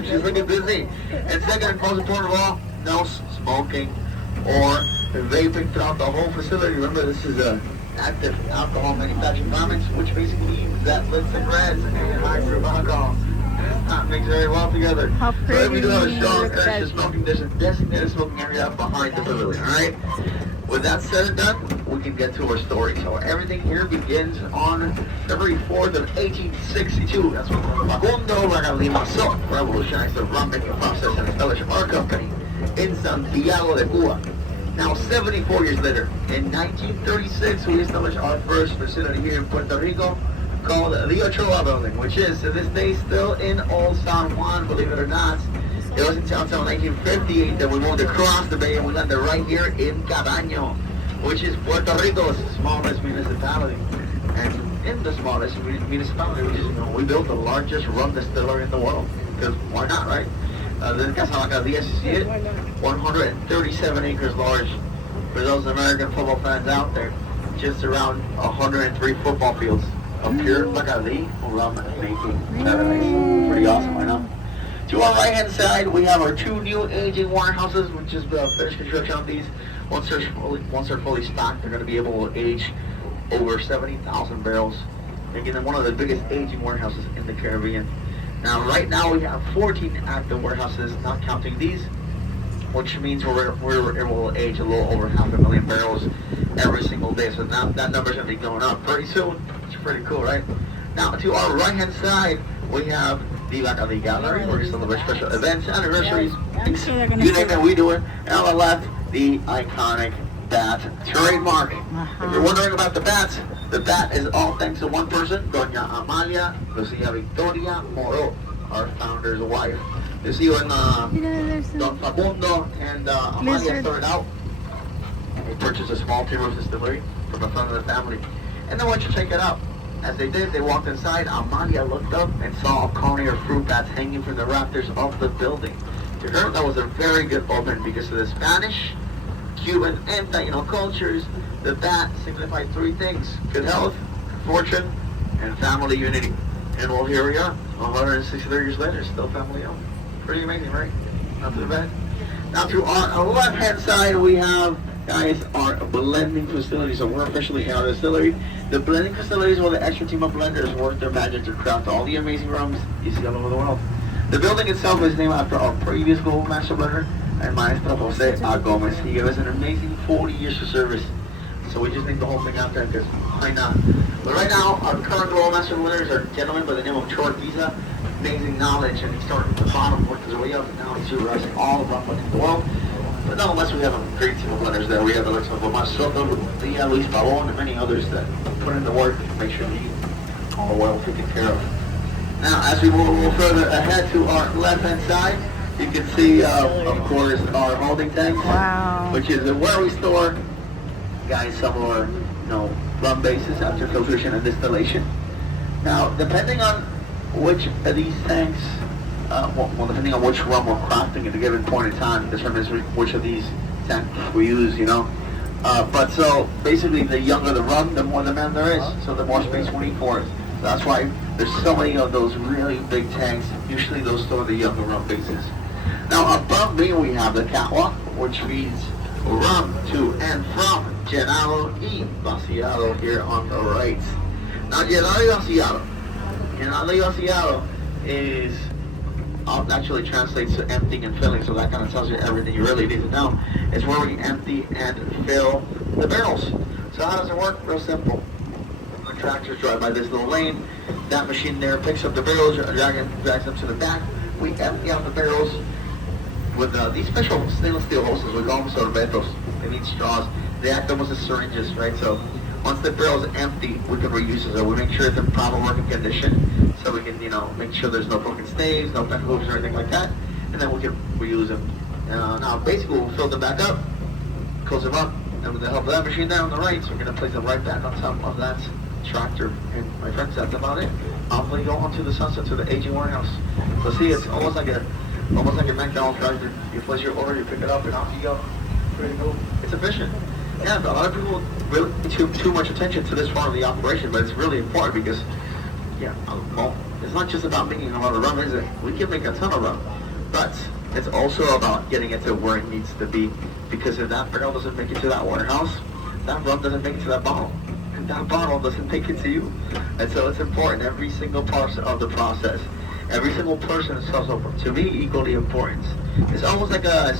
time. She's looking busy. And second, and most important of all, no smoking or vaping throughout the whole facility. Remember, this is a active alcohol manufacturing garments, which basically means that lit cigarettes and high fruit alcohol not mix very well together. How So pretty. if we do have a strong Look at connection that. smoking, there's a designated smoking area behind the pavilion, alright? With that said and done, we can get to our story. So everything here begins on February 4th of 1862. That's when Facundo Barragán revolutionized the rum making process and established our company in Santiago de Cuba. Now, 74 years later, in 1936, we established our first facility here in Puerto Rico called the Ochoa Building, which is to this day still in Old San Juan, believe it or not. It wasn't until 1958 that we moved across the bay and we landed right here in Cabaño, which is Puerto Rico's smallest municipality. And in the smallest municipality, we built the largest rum distillery in the world. Because why not, right? The Casa Bacardi, as you see it, 137 acres large. For those American football fans out there, just around 103 football fields of pure Bacardi rum making paradise. Pretty awesome, right now. To our right hand side, we have our two new aging warehouses, which is finished construction on these. Once they're fully stocked, they're going to be able to age over 70,000 barrels, making them one of the biggest aging warehouses in the Caribbean. Now, right now, we have 14 active warehouses, not counting these, which means we're able to age a little over 500,000 barrels every single day. So now that number's going to be going up pretty soon. It's pretty cool, right? Now, to our right hand side, we have the Bacardi Gallery, where we celebrate special events, anniversaries, you name it, we do it. And on the left, the iconic bat trademark. If you're wondering about the bats, the bat is all thanks to one person, Doña Amalia Lucia Victoria Moro, our founder's wife. You see when Don Facundo and Amalia started out, they purchased a small timber distillery from the front of the family. And then once you check it out, as they did, they walked inside. Amalia looked up and saw a colony of fruit bats hanging from the rafters of the building. To her, that was a very good omen because of the Spanish, Cuban, and Taino cultures. The bat signified three things: good health, fortune, and family unity. And well, here we are, 163 years later, still family owned. Pretty amazing, right? Not too bad. Now, to our left-hand side, we have, guys, our blending facility. So we're officially in our distillery. The blending facility is where the extra team of blenders work their magic to craft all the amazing rums you see all over the world. The building itself is named after our previous global master blender and Maestro Jose A. Gomez. He gave us an amazing 40 years of service. So we just named the whole thing out there because why not? But right now, our current global master blenders are a gentleman by the name of Troy Giza. Amazing knowledge, and he started from the bottom, worked his way up, and now he's supervising all of rum in the world. But nonetheless, we have a great team of blenders there. We have the likes of Omar Soto, Luis Pavon, and many others that put in the work to make sure we all well taken care of. Now, as we move a little further ahead to our left-hand side, you can see, of course, our holding tanks, which is where we store, guys, some of our, rum bases after filtration and distillation. Now, depending on which of these tanks, depending on which rum we're crafting at a given point in time, determines which of these tanks we use, But so, basically, the younger the rum, the more demand there is, so the more space we need for it. So that's why there's so many of those really big tanks. Usually those store the younger rum bases. Now, above me, we have the catwalk, which means rum to and from llenado y vaciado here on the right. Now, llenado y vaciado. Llenado y vaciado is actually translates to emptying and filling, so that kind of tells you everything you really need to know. It's where we empty and fill the barrels. So how does it work? Real simple. The tractors drive by this little lane. That machine there picks up the barrels, drags them to the back. We empty out the barrels with these special stainless steel hoses. We call them sorbetos. They need straws. They act almost as syringes, right? So once the barrel is empty, we can reuse it. So we make sure it's in proper working condition, so we can, make sure there's no broken staves, no bent hoops or anything like that, and then we can reuse them. Now, basically, we'll fill them back up, close them up, and with the help of that machine there on the right, so we're going to place them right back on top of that tractor. And my friends, that's about it. Off we go onto the sunset to the aging warehouse. So see, it's almost like a McDonald's drive. You place your order, you pick it up, and off you go. Pretty cool. It's efficient. Yeah, but a lot of people really pay too much attention to this part of the operation, but it's really important because, It's not just about making a lot of rum, is it? We can make a ton of rum, but it's also about getting it to where it needs to be. Because if that barrel doesn't make it to that warehouse, that rum doesn't make it to that bottle, and that bottle doesn't make it to you. And so it's important, every single part of the process, every single person is also, to me, equally important. It's almost like a